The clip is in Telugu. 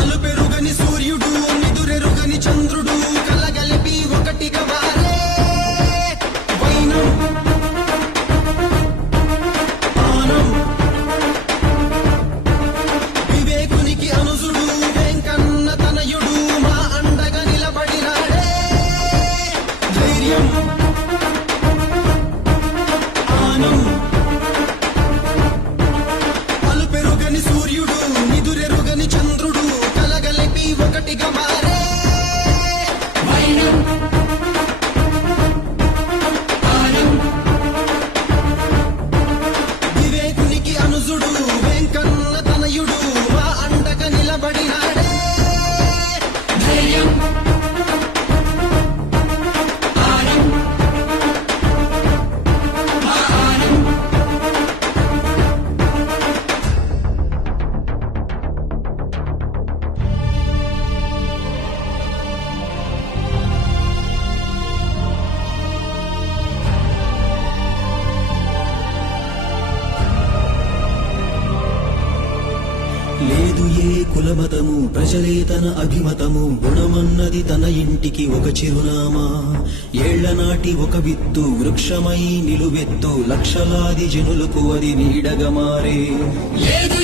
అలుపెరుగని సూర్యుడు నిదురెరుగని చంద్రుడు కలగలిపి ఒకటిగా మారే వైనం ఆనం వివేకునికి అనుజుడు వెంకన్న తనయుడు మా అండగా నిలబడినాడే ధైర్యం ఆనం అలుపెరుగని సూర్యుడు నిదురెరుగని చంద్రుడు కలగలిపి ఒకటిగా మారే వైనం ఆనం వివేకునికి అనుజుడు వెంకన్న తనయుడు మా అండగా నిలబడినాడే ధైర్యం ఆనం మా ఆనం లేదు ఏ కులమతము ప్రజలే తన అభిమతము గుణమన్నది తన ఇంటికి ఒక చిరునామా ఏళ్లనాటి ఒక విత్తు వృక్షమై నిలువెత్తు లక్షలాది జనులకు అది నీడగా మారే లేదు